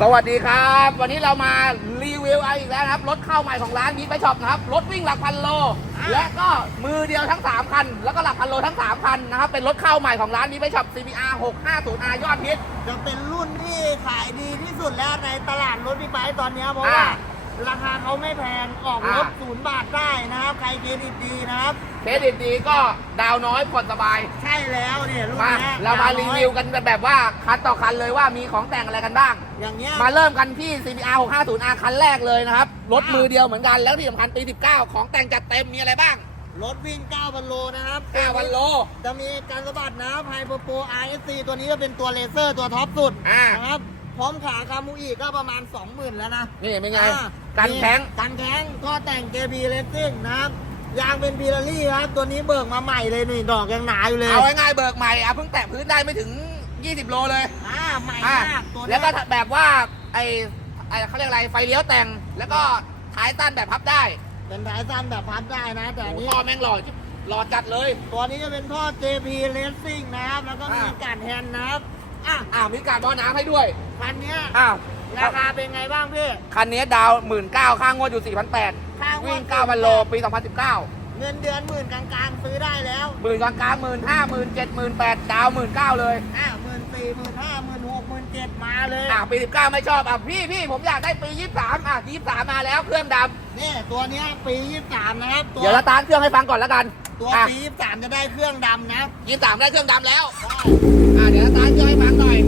สวัสดีครับ วันนี้เรามารีวิวเอาอีกแล้วนะครับ รถเข้าใหม่ของร้านบีทไปช็อปนะครับ รถวิ่งหลักพันโล และก็มือเดียวทั้ง 3 คัน แล้วก็หลักพันโลทั้ง 3 คันนะครับ เป็นรถเข้าใหม่ของร้านบีทไปช็อป CBR 650R ยอดฮิตจะเป็นรุ่นที่ขายดีที่สุดแล้วในตลาดรถบิ๊กไบค์ตอนเนี้ยเพราะอ่าว่าราคา เขาไม่แพงออกรถอ่า ศูนย์บาทได้นะครับใครเครดิตดีนะครับ เครดิตดีก็ดาวน้อยผ่อนสบาย ใช่แล้วเนี่ยรุ่นมาเนี้ยเรามาดรีน้อยวิวกันแบบว่าคันต่อคันเลยว่ามีของแต่งอะไรกันบ้าง อย่างเงี้ย มาเริ่มกันที่ CBR 650R คันแรกเลยนะครับ รถอ่ามืมือเดียวเหมือนกันแล้วที่สำคัญปี 19 ของแต่งจัดเต็มมีอะไรบ้างรถวิ่ง9,000โลนะครับ9วันโล จะมีการสะบัดน้ำไฮโปโป RSC ตัวนี้จะเป็นตัวเลเซอร์ตัวท็อปสุดอ่านะครับ พร้อมขาคามูอีก็ประมาณ 20,000 แล้วนะนี่เป็นไง อ่ากันแข็ง กันแข็งก็แต่ง JB Racing นะครับยางเป็นบีลลี่ครับ ตัวนี้เบิกมาใหม่เลยนี่ดอกยังหนาอยู่เลยเอาง่ายๆเบิกใหม่อะเพิ่งแตะพื้นได้ไม่ถึง 20 โลเลยอ่าใหม่อะมากตัวเนี้ยแล้วก็แบบว่าไอ้ไอ้เขาเรียกอะไรไฟเลี้ยวแต่ง แล้วก็ท้ายสั้นแบบพับได้เป็นสายสั้นแบบพับได้นะแต่อันโอ้นี้ท่อแม่งหล่อจิ๊บหล่อจัดเลย ตัวนี้จะเป็นท่อ JB Racing นะครับ แล้วก็มีอ่า การแฮนด์นะครับ อะอ้าวมีการบ่อน้ำให้ด้วยคันเนี้ยอ้าวราคาเป็นไงบ้างพี่ คันนี้ดาวหมื่นเก้าค่างวดอยู่4 8 0ค่าง0วด วิ่ง9พันโลปี2019เงินเดือนหมื่นกลางๆซื้อได้แล้วหมื่นกลางกลางหมื่นห้าหมื่นเจ็ดหมื่นแปดดาวหมื่นเก้าเลย อ่าหมื่นสี่หมื่นห้าห มื่นหกหมื่นเจ็ดมาเลยอ่าปี 19 ไม่ชอบอะพี่พี่ผมอยากได้ปี 23อะ23 มาแล้วเครื่องดนี่ตัวเนี้ยปี23นะครับำตัวเดี๋ยวสตาร์ทเครื่องให้ฟังก่อนแล้วกัน ตัวอะ ปี23จะได้เครื่องดำนะ23 ได้เครื่องดำแล้วได้อ่าเดี๋ยวสตาร์ทเครื่องให้ฟังหน่อย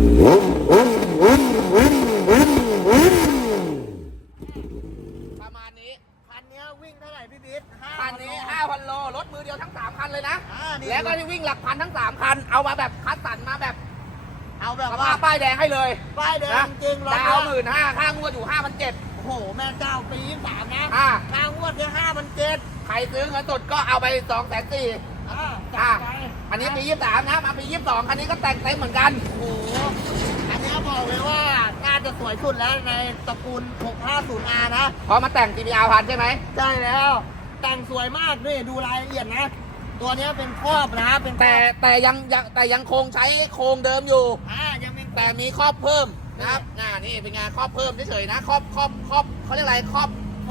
ประมาณนี้คันเนี้ยวิ่งเท่าไหร่พี่บิ๊กคันนี้ 5,000 โลรถมือเดียวทั้ง 3 คันเลยนะ อ่านี่ แล้วก็ที่วิ่งหลักพันทั้ง 3 คัน เอามาแบบคัดสรรมาแบบ เอา แบบสว่าภาพป้ายแดงให้เลยป้ายแดงนะจริงๆรถดาวหเนี้มื่ยนห้าค่างวดอยู่5 7 0 0โอ้โห แม่เจ้าปี23นะอ่าค่างวดแค่ห้าพันเจ็ดใครซื้อเงินสดก็เอาไป2 4 0 0 0อ่าจัอ่าดไปอันนี้ปี23นะมาปี22คันนี้ก็แต่งเต็มเหมือนกันโอ้โหอันเนี้ยบอกเลยว่าน่าจะสวยสุดแล้วในตระกูล 650R นะพอมาแต่ง GBR พันใช่ไหมใช่แล้ว แต่งสวยมากนี่ดูรายละเอียดนะ ตัวเนี้ยเป็นครอบนะเป็นครอบแต่แต่ยังยังแต่ยังคงใช้โครงเดิมอยู่ อ่ายังเป็นแต่มีครอบเพิ่มนะครับน่านี่เป็นงานครอบเพิ่มเฉยๆนะครอบครอบครอบเขาเรียกอะไรครอบ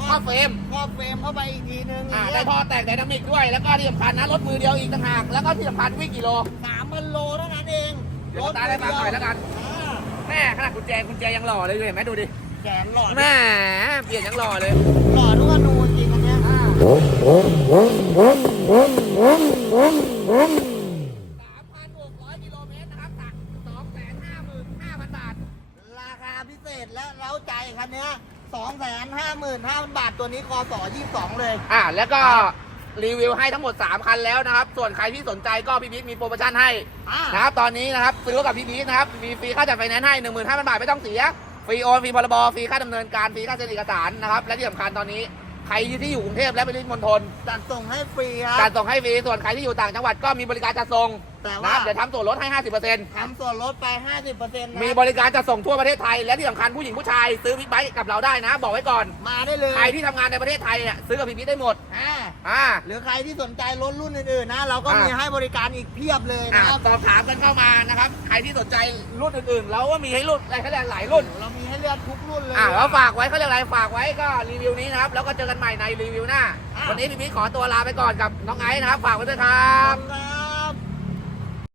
ครอบเฟรมครอบเฟรมเข้าไปอีกทีนึงอ่าอย่างได้เงี้ยท่อแตกไดนามิกด้วยแล้วก็ที่สำคัญนะรถมือเดียวอีกต่างหากแล้วก็ที่สำคัญวิ่งกี่โล สามพันโลเท่านั้นเองเดี๋ยวสตาร์ทให้ฟังหน่อยแล้วกัน อ่าแม่ขนาดกุญแจกุญแจยังหล่อเลยเห็นไหมดูดิแขนหลอดแม่เปลี่ยนยังหล่อเลย หลอด 3,600กิโลเมตรนะครับตัก255,000 บาท ราคาพิเศษและเล้าใจคันเนี้ยสองแสนห้าหมื่นห้าพันบาทตัวนี้คอสอยี่สองเลย อ่าแล้วก็รีวิวให้ทั้งหมด 3 คันแล้วนะครับ ส่วนใครที่สนใจก็พี่บิ๊กมีโปรโมชั่นให้อ่า นะครับตอนนี้นะครับซื้อรถกับพี่บิ๊กนะครับมีฟรีค่าจัดไฟแนนซ์ให้ 15,000 บาทไม่ต้องเสีย ฟรีโอนฟรีพรบฟรีค่าดำเนินการฟรีค่าเซ็นเอกสารนะครับและที่สำคัญตอนนี้ ใครที่อยู่กรุงเทพและปริมณฑลจัดส่งให้ฟรีคจัรัดบส่งให้ฟรีส่วนใครที่อยู่ต่างจังหวัดก็มีบริการจัดส่ง แต่นะว่าเดี๋ยวทำส่วนลดให้ 50%ทำส่วนลดไป 50%นะมีบริการจัดส่งทั่วประเทศไทย และที่สำคัญผู้หญิงผู้ชายซื้อบิ๊กไบค์กับเราได้นะ บอกไว้ก่อน มาได้เลยใครที่ทำงานในประเทศไทยเนี่ยซื้อกับพี่บิ๊กได้หมดอ่าอ่า หรือใครที่สนใจรถรุ่นอื่นๆนะ เราก็อ่ามีมีให้บริการอีกเพียบเลยอ่านะครับสอบถามกันเข้ามานะครับ ใครที่สนใจรุ่นอื่นๆ เราก็มีให้รุ่นอะไรเขาเรียกหลายรุ่น เรามีให้เลือกทุกรุ่นเลย อ่าแล้วฝากไว้เขาเรียกอะไรฝากไว้ก็รีวิวนี้นะครับ แล้วก็เจอกันใหม่ในรีวิวหน้า อ่าวันนี้พี่บิ๊กขอตัวลาไปก่อนกับน้องไอซ์นะครับ ฝากไว้ด้วยครัครับบ